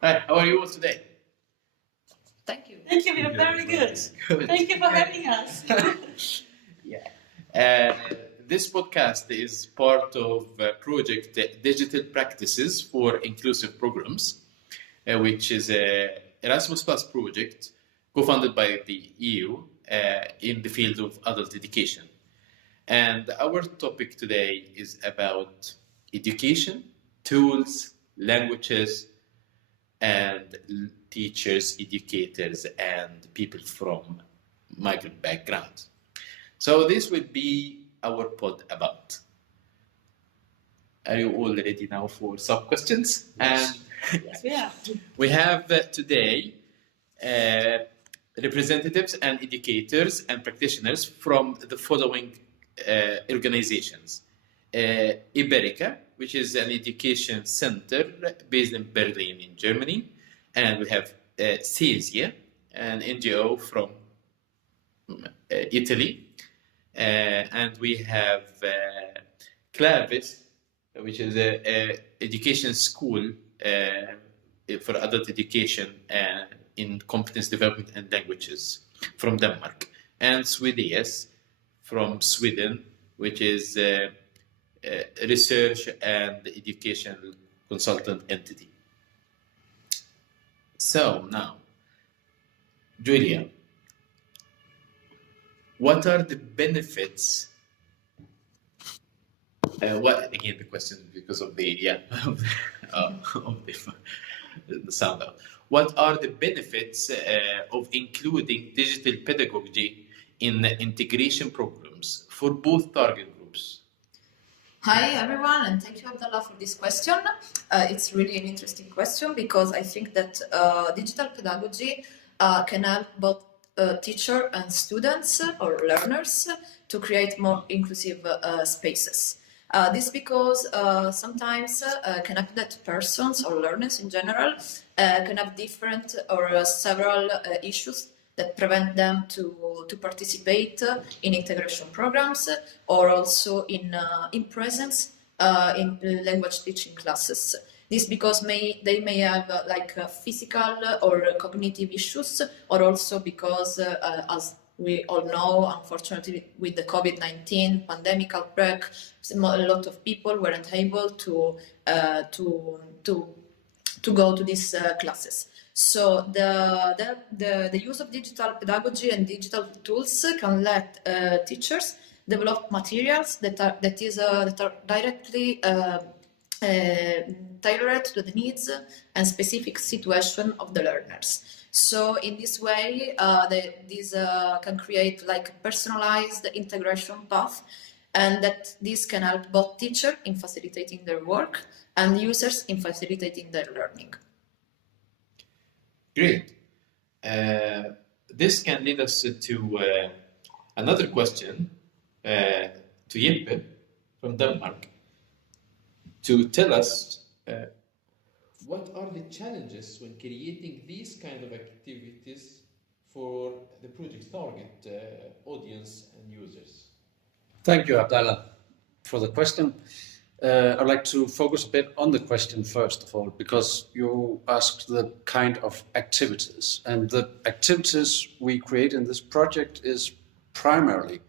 Hi, how are you all today? Thank you. Thank you, we are very good. Good. Thank you for having us. Yeah. This podcast is part of project Digital Practices for Inclusive Programs, which is a Erasmus Plus project co-funded by the EU in the field of adult education. And our topic today is about education, tools, languages, and teachers, educators, and people from migrant backgrounds. So this will be our pod about. Are you all ready now for some questions? Yes. And Yeah. we have today representatives and educators and practitioners from the following organizations. Iberica, which is an education center based in Berlin in Germany. And we have CESIA, an NGO from Italy. And we have Clavis, which is an education school for adult education in competence development and languages from Denmark. And Swedeas from Sweden, which is a research and education consultant entity. So now, Julia, what are the benefits? What again? The question because of the of the sound out. What are the benefits of including digital pedagogy in the integration programs for both target groups? Hi everyone, and thank you Abdallah for this question. It's really an interesting question because I think that digital pedagogy can help both teacher and students or learners to create more inclusive spaces. This because sometimes connected persons or learners in general can have different or several issues that prevent them to participate in integration programs or also in presence in language teaching classes. This because they may have physical or cognitive issues, or also because as we all know, unfortunately, with the COVID-19 pandemic outbreak, a lot of people weren't able to go to these classes. So the use of digital pedagogy and digital tools can let teachers develop materials that are directly tailored to the needs and specific situation of the learners. So in this way, these can create like a personalized integration path, and that this can help both teachers in facilitating their work and users in facilitating their learning. Great. This can lead us to another question to Jeppe from Denmark to tell us what are the challenges when creating these kind of activities for the project's target audience and users? Thank you, Abdallah, for the question. I'd like to focus a bit on the question first of all, because you asked the kind of activities. And the activities we create in this project is primarily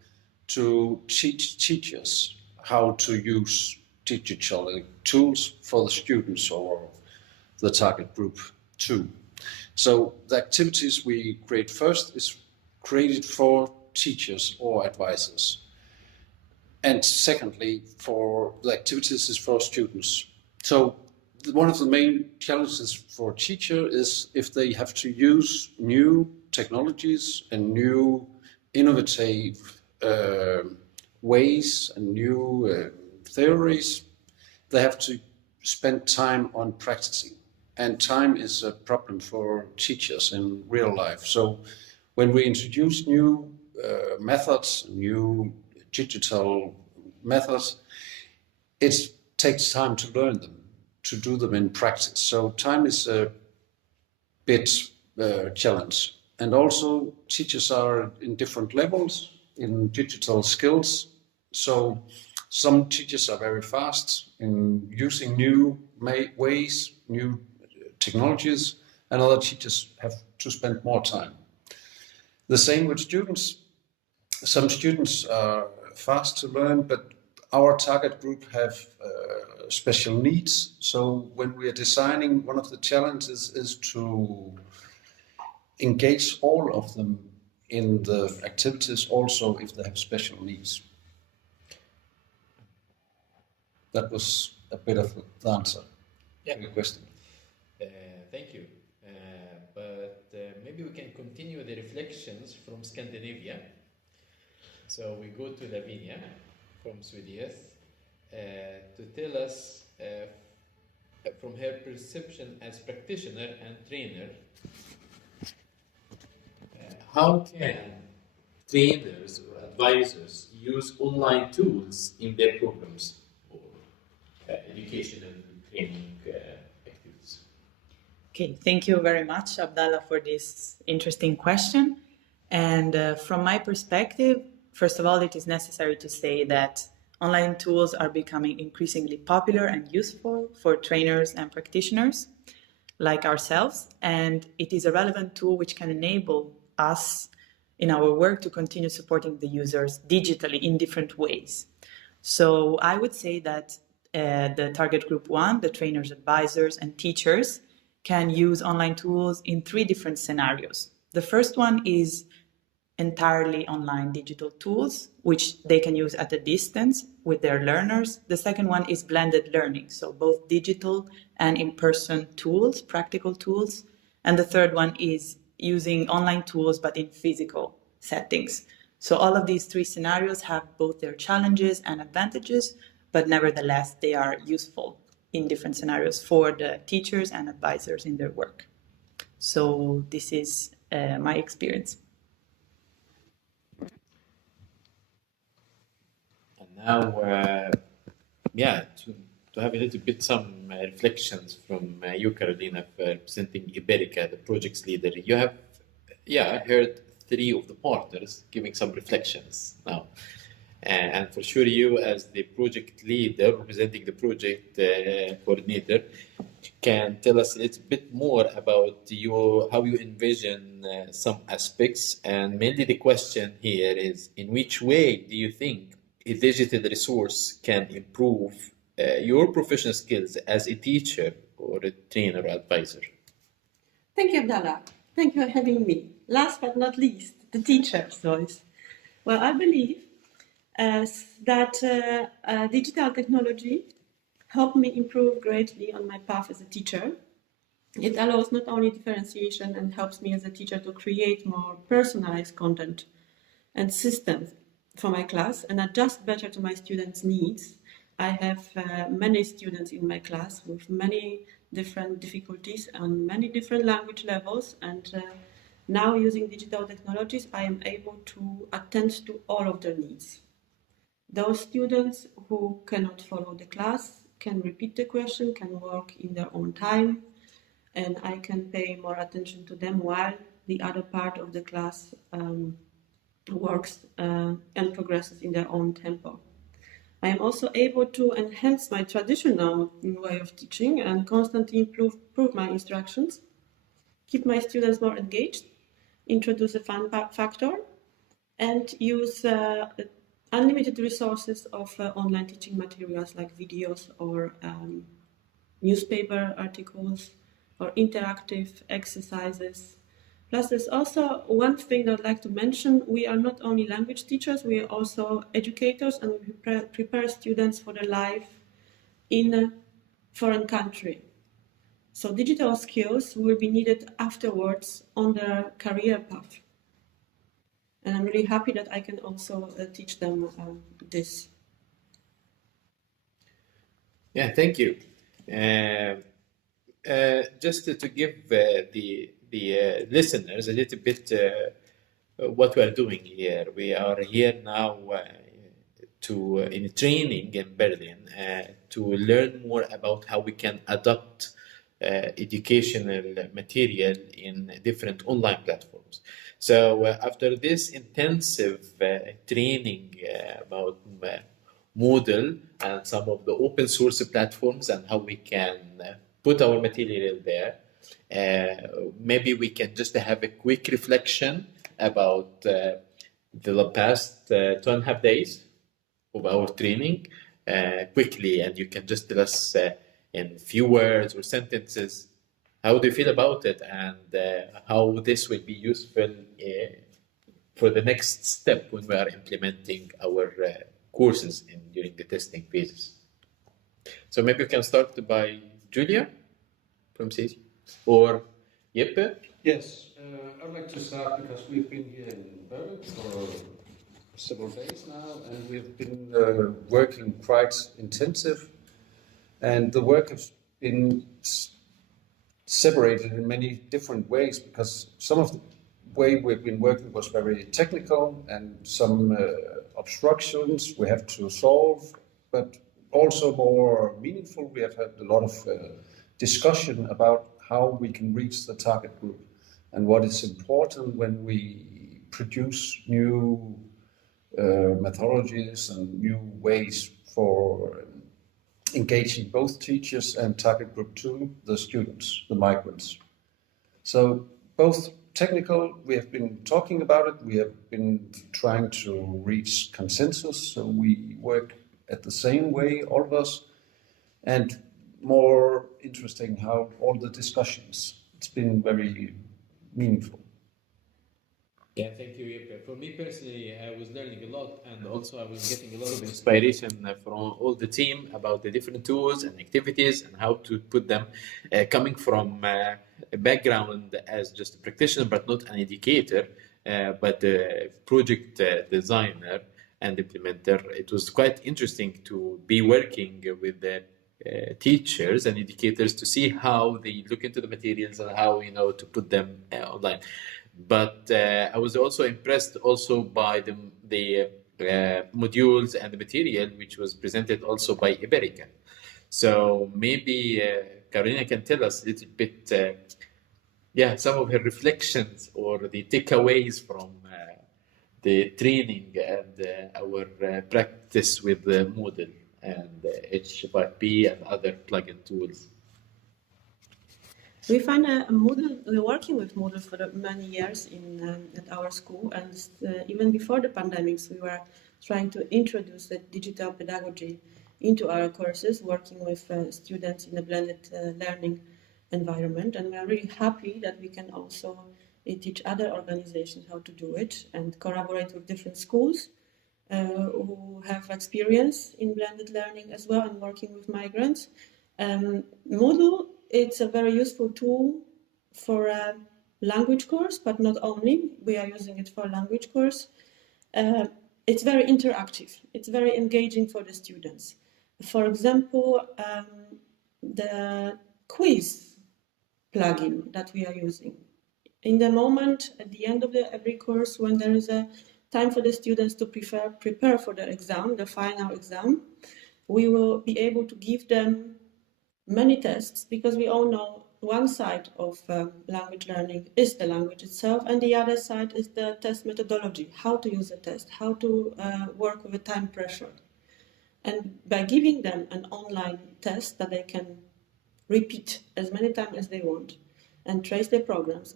to teach teachers how to use digital tools for the students or the target group too. So the activities we create first is created for teachers or advisors. And secondly, for the activities is for students. So one of the main challenges for a teacher is if they have to use new technologies and new innovative ways and new theories, they have to spend time on practicing. And time is a problem for teachers in real life. So when we introduce new methods, new digital methods, it takes time to learn them, to do them in practice. So time is a bit challenge. And also teachers are in different levels in digital skills. So some teachers are very fast in using new ways, new technologies, and other teachers have to spend more time. The same with students. Some students are fast to learn, but our target group have special needs. So when we are designing, one of the challenges is to engage all of them in the activities, also if they have special needs. That was a bit of the answer to your question. Thank you. But maybe we can continue the reflections from Scandinavia. So we go to Lavinia from Sweden to tell us from her perception as practitioner and trainer, how can trainers or advisors use online tools in their programs or education and training activities? Okay, thank you very much, Abdallah, for this interesting question. And from my perspective, first of all, it is necessary to say that online tools are becoming increasingly popular and useful for trainers and practitioners like ourselves. And it is a relevant tool which can enable us in our work to continue supporting the users digitally in different ways. So I would say that the target group 1, the trainers, advisors, and teachers, can use online tools in 3 different scenarios. The first one is entirely online digital tools, which they can use at a distance with their learners. The second one is blended learning, so both digital and in-person tools, practical tools. And the third one is using online tools but in physical settings. So all of these 3 scenarios have both their challenges and advantages, but nevertheless they are useful in different scenarios for the teachers and advisors in their work. So this is my experience. And now, to have a little bit some reflections from you, Carolina, representing Iberica, the project's leader. You have, heard 3 of the partners giving some reflections now. And for sure, you as the project leader, representing the project coordinator, can tell us a little bit more about how you envision some aspects. And mainly the question here is, in which way do you think a digital resource can improve your professional skills as a teacher or a trainer or advisor? Thank you, Abdallah. Thank you for having me. Last but not least, the teacher's voice. Well, I believe that digital technology helped me improve greatly on my path as a teacher. It allows not only differentiation and helps me as a teacher to create more personalized content and systems for my class and adjust better to my students' needs. I have many students in my class with many different difficulties on many different language levels, and now using digital technologies, I am able to attend to all of their needs. Those students who cannot follow the class can repeat the question, can work in their own time, and I can pay more attention to them while the other part of the class works and progresses in their own tempo. I am also able to enhance my traditional way of teaching and constantly improve my instructions, keep my students more engaged, introduce a fun factor, and use unlimited resources of online teaching materials like videos or newspaper articles or interactive exercises. Plus, there's also one thing that I'd like to mention. We are not only language teachers, we are also educators, and we prepare students for their life in a foreign country. So digital skills will be needed afterwards on their career path. And I'm really happy that I can also teach them this. Yeah, thank you. Just to give the listeners a little bit what we are doing here. We are here now in training in Berlin to learn more about how we can adopt educational material in different online platforms. So after this intensive training about Moodle and some of the open source platforms and how we can put our material there, maybe we can just have a quick reflection about the past 2.5 days of our training quickly, and you can just tell us in few words or sentences how do you feel about it, and how this will be useful for the next step when we are implementing our courses during the testing phases. So maybe you can start by Julia from CESU, or Jeppe. Yes, I'd like to start because we've been here in Bergen for several days now, and we've been working quite intensive, and the work has been separated in many different ways, because some of the way we've been working was very technical and some obstructions we have to solve, but also more meaningful. We have had a lot of discussion about how we can reach the target group and what is important when we produce new methodologies and new ways for engaging both teachers and target group 2, the students, the migrants. So both technical, we have been talking about it, we have been trying to reach consensus, so we work at the same way, all of us, and more interesting how all the discussions, it's been very meaningful. Yeah, thank you, Jeppe. For me personally, I was learning a lot, and also I was getting a lot of inspiration from all the team about the different tools and activities and how to put them, coming from a background as just a practitioner, but not an educator, but a project designer and implementer. It was quite interesting to be working with the teachers and educators to see how they look into the materials and how to put them online. But I was also impressed also by the modules and the material which was presented also by Iberica. So maybe Carolina can tell us a little bit, some of her reflections or the takeaways from the training and our practice with Moodle and H5P and other plugin tools. We find Moodle, we're working with Moodle for many years at our school, and even before the pandemics, we were trying to introduce the digital pedagogy into our courses, working with students in a blended learning environment. And we are really happy that we can also teach other organizations how to do it and collaborate with different schools who have experience in blended learning as well and working with migrants. Moodle, it's a very useful tool for a language course, but not only. We are using it for a language course. It's very interactive. It's very engaging for the students. For example, the quiz plugin that we are using. In the moment, at the end of every course, when there is a time for the students to prepare for the exam, the final exam, we will be able to give them many tests, because we all know one side of language learning is the language itself, and the other side is the test methodology, how to use a test, how to work with a time pressure. And by giving them an online test that they can repeat as many times as they want and trace their programs,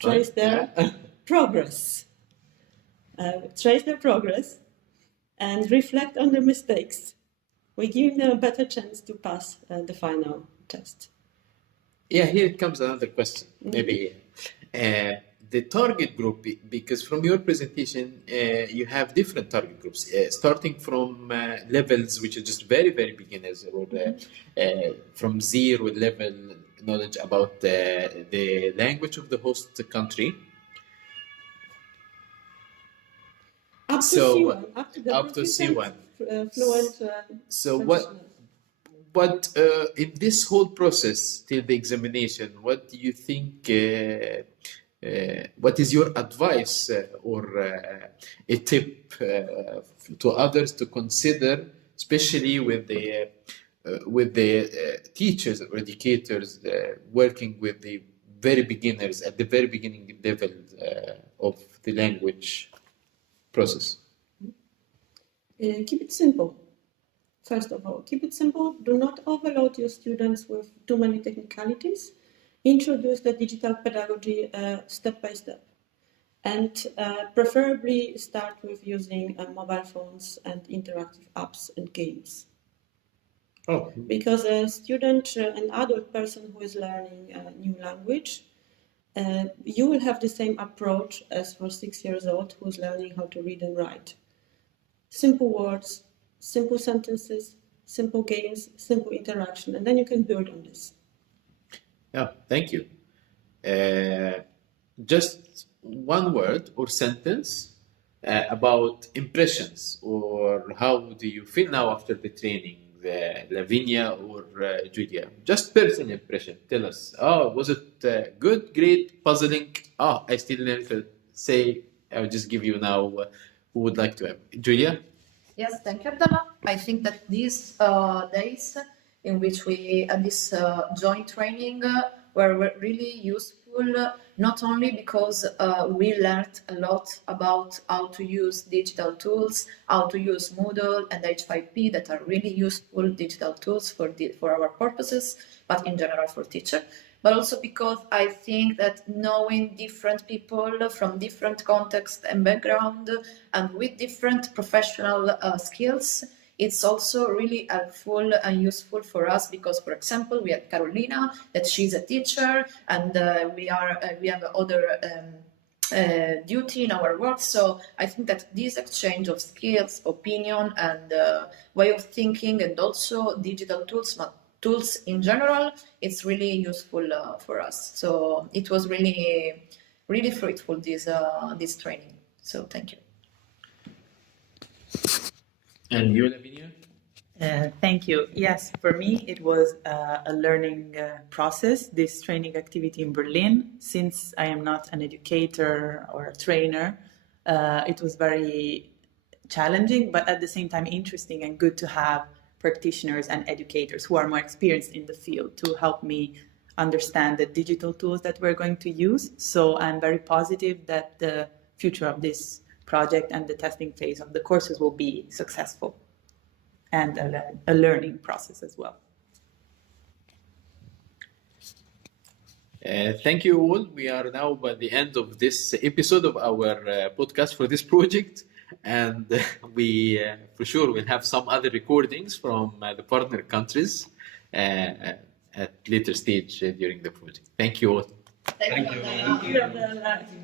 trace their progress, and reflect on their mistakes, we give them a better chance to pass the final test. Yeah, here comes another question, maybe. The target group, because from your presentation, you have different target groups, starting from levels which are just very, very beginners, or from zero level knowledge about the language of the host country. Up to C1. Fluent. So what in this whole process till the examination, what do you think? What is your advice or a tip to others to consider, especially with the teachers or educators working with the very beginners at the very beginning level of the language process? Keep it simple. First of all, keep it simple. Do not overload your students with too many technicalities. Introduce the digital pedagogy step by step. And preferably start with using mobile phones and interactive apps and games. Oh, Because a student, an adult person who is learning a new language, you will have the same approach as for 6 years old who's learning how to read and write. Simple words, simple sentences, simple games, simple interaction, and then you can build on this. yeah, thank you. Just one word or sentence about impressions, or how do you feel now after the training, Lavinia or Julia? Just personal impression. Tell us. Oh, was it good, great, puzzling? Oh, I still need to say. I'll just give you now. Who would like to have? Julia? Yes, thank you, Abdallah. I think that these days in which we had this joint training were really useful, not only because we learned a lot about how to use digital tools, how to use Moodle and H5P that are really useful digital tools for our purposes, but in general for teachers. But also because I think that knowing different people from different context and background and with different professional skills, it's also really helpful and useful for us because, for example, we have Carolina, that she's a teacher, and we have other duty in our work. So I think that this exchange of skills, opinion, and way of thinking, and also digital tools in general, it's really useful for us. So it was really, really fruitful, this training. So thank you. And you, Lavinia? Thank you. Yes, for me, it was a learning process, this training activity in Berlin. Since I am not an educator or a trainer, it was very challenging, but at the same time interesting and good to have practitioners and educators who are more experienced in the field to help me understand the digital tools that we're going to use. So I'm very positive that the future of this project and the testing phase of the courses will be successful, and a learning process as well. Thank you all. We are now by the end of this episode of our podcast for this project, and we for sure will have some other recordings from the partner countries at later stage during the project. Thank you all. Thank you. Thank you.